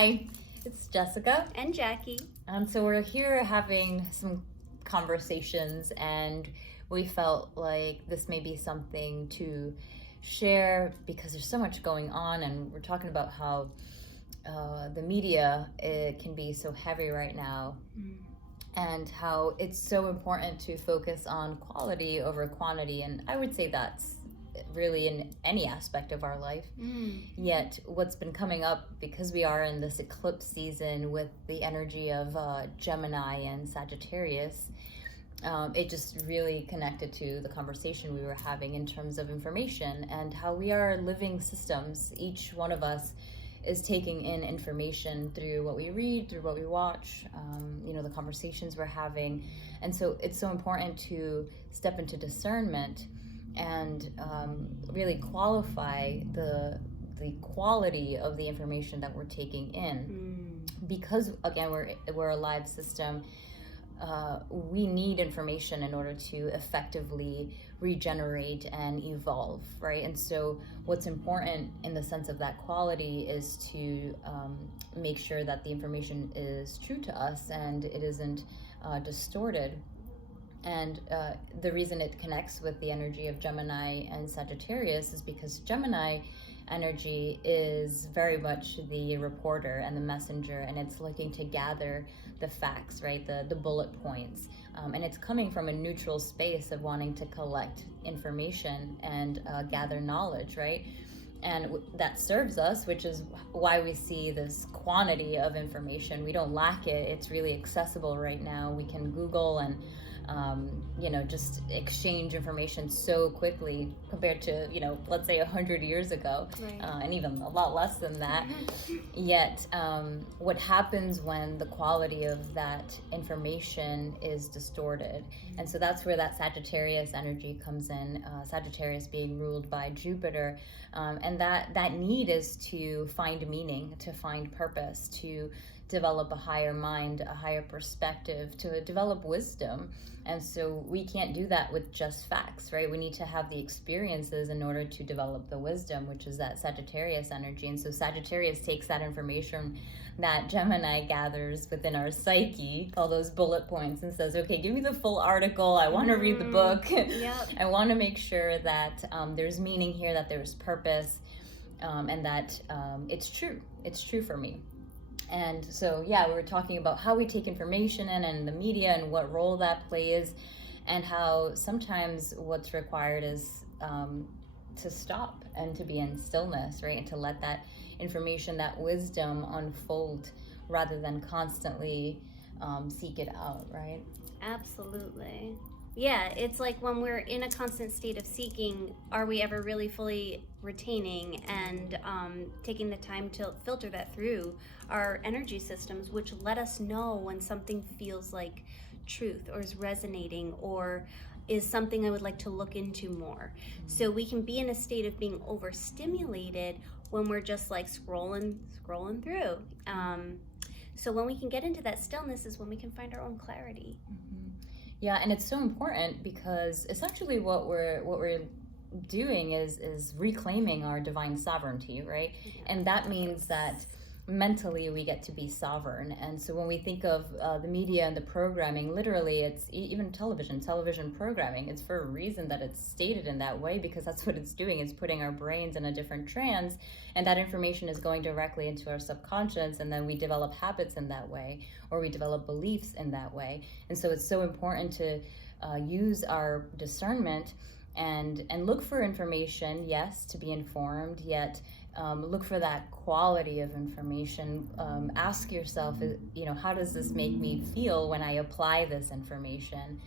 Hi, it's Jessica. And Jackie. So we're here having some conversations, and we felt like this may be something to share because there's so much going on, and we're talking about how the media it can be so heavy right now, and how it's so important to focus on quality over quantity. And I would say that's really in any aspect of our life. Yet what's been coming up, because we are in this eclipse season with the energy of Gemini and Sagittarius, it just really connected to the conversation we were having in terms of information and how we are living systems. Each one of us is taking in information through what we read, through what we watch, the conversations we're having. And so it's so important to step into discernment and really qualify the quality of the information that we're taking in. Because again, we're a live system. We need information in order to effectively regenerate and evolve, right? And so what's important in the sense of that quality is to make sure that the information is true to us and it isn't distorted. And the reason it connects with the energy of Gemini and Sagittarius is because Gemini energy is very much the reporter and the messenger, and it's looking to gather the facts, right? The bullet points. And it's coming from a neutral space of wanting to collect information and gather knowledge, right? And that serves us, which is why we see this quantity of information. We don't lack it. It's really accessible right now. We can Google and just exchange information so quickly compared to, let's say 100 years ago, right. And even a lot less than that. Yet, what happens when the quality of that information is distorted? And so that's where that Sagittarius energy comes in, Sagittarius being ruled by Jupiter. And that need is to find meaning, to find purpose, to develop a higher mind, a higher perspective, to develop wisdom. And so we can't do that with just facts, right? We need to have the experiences in order to develop the wisdom, which is that Sagittarius energy. And so Sagittarius takes that information that Gemini gathers within our psyche, all those bullet points, and says, okay, give me the full article. I want to read the book. Yep. I want to make sure that there's meaning here, that there's purpose, and that it's true. It's true for me. And so, we were talking about how we take information in and the media and what role that plays, and how sometimes what's required is to stop and to be in stillness, right? And to let that information, that wisdom unfold rather than constantly seek it out, right? Absolutely. Yeah, it's like when we're in a constant state of seeking, are we ever really fully retaining and taking the time to filter that through our energy systems, which let us know when something feels like truth or is resonating or is something I would like to look into more. So we can be in a state of being overstimulated when we're just like scrolling through. So when we can get into that stillness is when we can find our own clarity. Yeah, and it's so important because essentially what we're doing is reclaiming our divine sovereignty, right? And that means that mentally we get to be sovereign. And so when we think of the media and the programming, literally it's even television programming, it's for a reason that it's stated in that way, because that's what it's doing. It's putting our brains in a different trance, and that information is going directly into our subconscious, and then we develop habits in that way, or we develop beliefs in that way. And so it's so important to use our discernment and look for information, yes, to be informed, yet look for that quality of information. Ask yourself, how does this make me feel when I apply this information?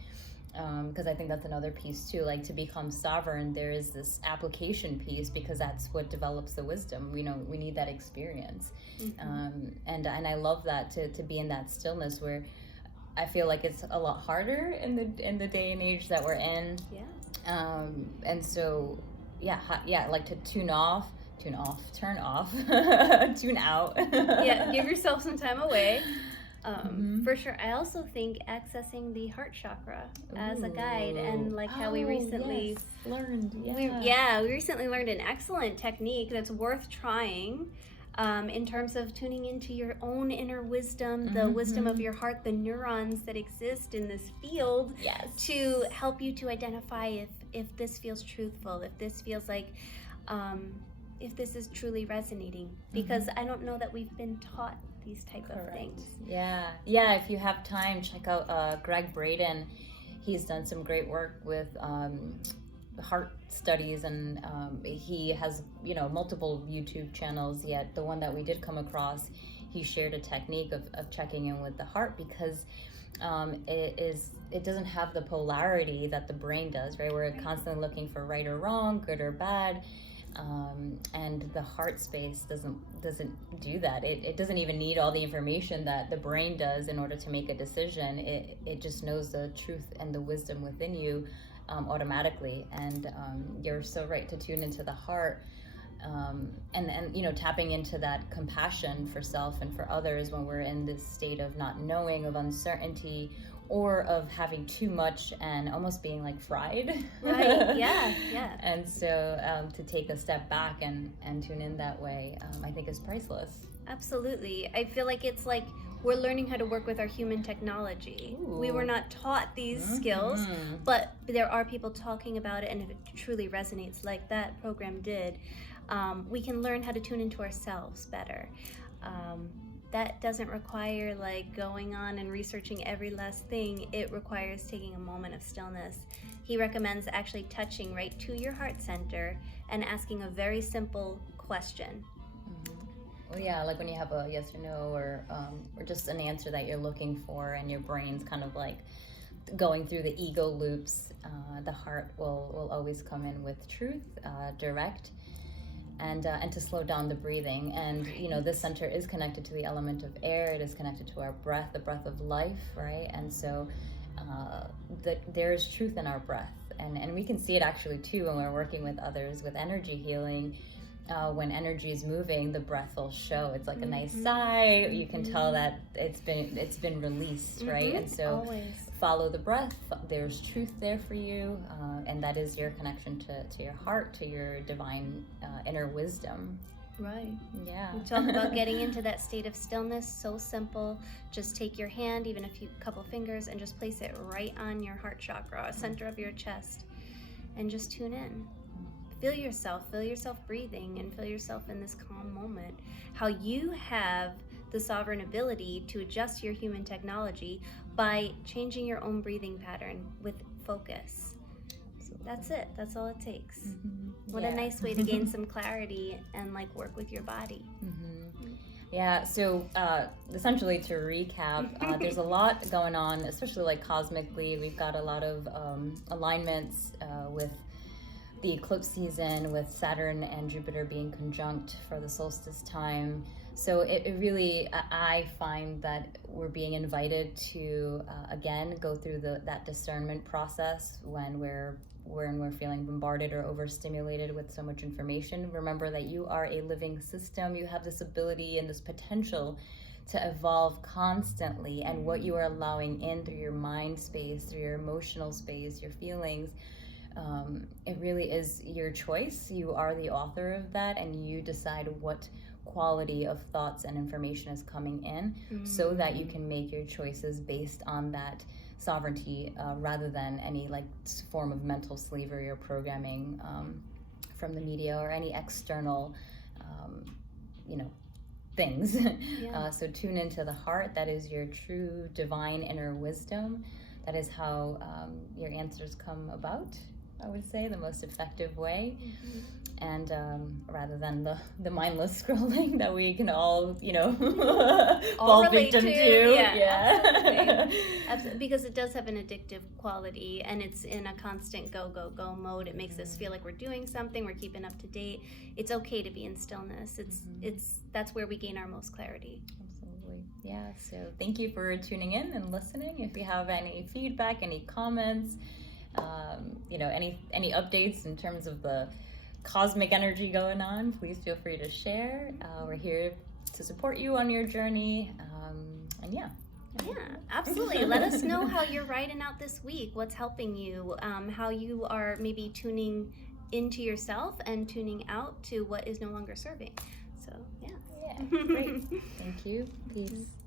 Because I think that's another piece too. Like, to become sovereign, there is this application piece, because that's what develops the wisdom. We need that experience. And I love that to be in that stillness where I feel like it's a lot harder in the day and age that we're in. Yeah. And so like to turn off, tune out. Yeah, give yourself some time away. For sure. I also think accessing the heart chakra as a guide, and like how we recently learned. we recently learned an excellent technique that's worth trying. in terms of tuning into your own inner wisdom, the wisdom of your heart, the neurons that exist in this field, Yes. to help you to identify if this feels truthful, if this feels like, if this is truly resonating. Because I don't know that we've been taught these type of things. Yeah. If you have time, check out Greg Braden. He's done some great work with heart studies, and he has multiple YouTube channels. Yet the one that we did come across, he shared a technique of checking in with the heart, because it doesn't have the polarity that the brain does, right? We're constantly looking for right or wrong, good or bad. And the heart space doesn't do that. It doesn't even need all the information that the brain does in order to make a decision. It just knows the truth and the wisdom within you automatically. And you're so right to tune into the heart, and tapping into that compassion for self and for others when we're in this state of not knowing, of uncertainty, or of having too much and almost being like fried. Right. Yeah. And so to take a step back and tune in that way, I think is priceless. Absolutely. I feel like it's like we're learning how to work with our human technology. Ooh. We were not taught these skills, but there are people talking about it, and if it truly resonates like that program did, we can learn how to tune into ourselves better. That doesn't require like going on and researching every last thing. It requires taking a moment of stillness. He recommends actually touching right to your heart center and asking a very simple question. Well, yeah, like when you have a yes or no, or just an answer that you're looking for, and your brain's kind of like going through the ego loops, the heart will always come in with truth, direct, and to slow down the breathing. And this center is connected to the element of air. It is connected to our breath, the breath of life, right? And so there is truth in our breath, and we can see it actually too when we're working with others with energy healing. When energy is moving, the breath will show. It's like a nice sigh. You can tell that it's been released, right? And so always follow the breath. There's truth there for you, and that is your connection to your heart, to your divine inner wisdom. Right. Yeah. We talk about getting into that state of stillness. So simple. Just take your hand, even a couple fingers, and just place it right on your heart chakra, center of your chest, and just tune in. Feel yourself breathing, and feel yourself in this calm moment. How you have the sovereign ability to adjust your human technology by changing your own breathing pattern with focus. That's it. That's all it takes. What a nice way to gain some clarity and like work with your body. Yeah, so essentially to recap, there's a lot going on, especially like cosmically. We've got a lot of alignments with the eclipse season, with Saturn and Jupiter being conjunct for the solstice time. So it really, I find that we're being invited to again go through that discernment process when we're feeling bombarded or overstimulated with so much information. Remember that you are a living system. You have this ability and this potential to evolve constantly, and what you are allowing in through your mind space, through your emotional space, your feelings, it really is your choice. You are the author of that, and you decide what quality of thoughts and information is coming in, so that you can make your choices based on that sovereignty, rather than any like form of mental slavery or programming from the media or any external things. So tune into the heart. That is your true divine inner wisdom. That is how your answers come about, I would say, the most effective way. And rather than the mindless scrolling that we can all, fall victim to. Yeah. Absolutely. Because it does have an addictive quality, and it's in a constant go mode. It makes us feel like we're doing something, we're keeping up to date. It's okay to be in stillness. That's where we gain our most clarity. Absolutely. Yeah, so thank you for tuning in and listening. If you have any feedback, any comments, any updates in terms of the cosmic energy going on, please feel free to share. We're here to support you on your journey. Yeah, absolutely. Let us know how you're riding out this week, what's helping you, how you are maybe tuning into yourself and tuning out to what is no longer serving. So Yeah, great. Thank you. Peace.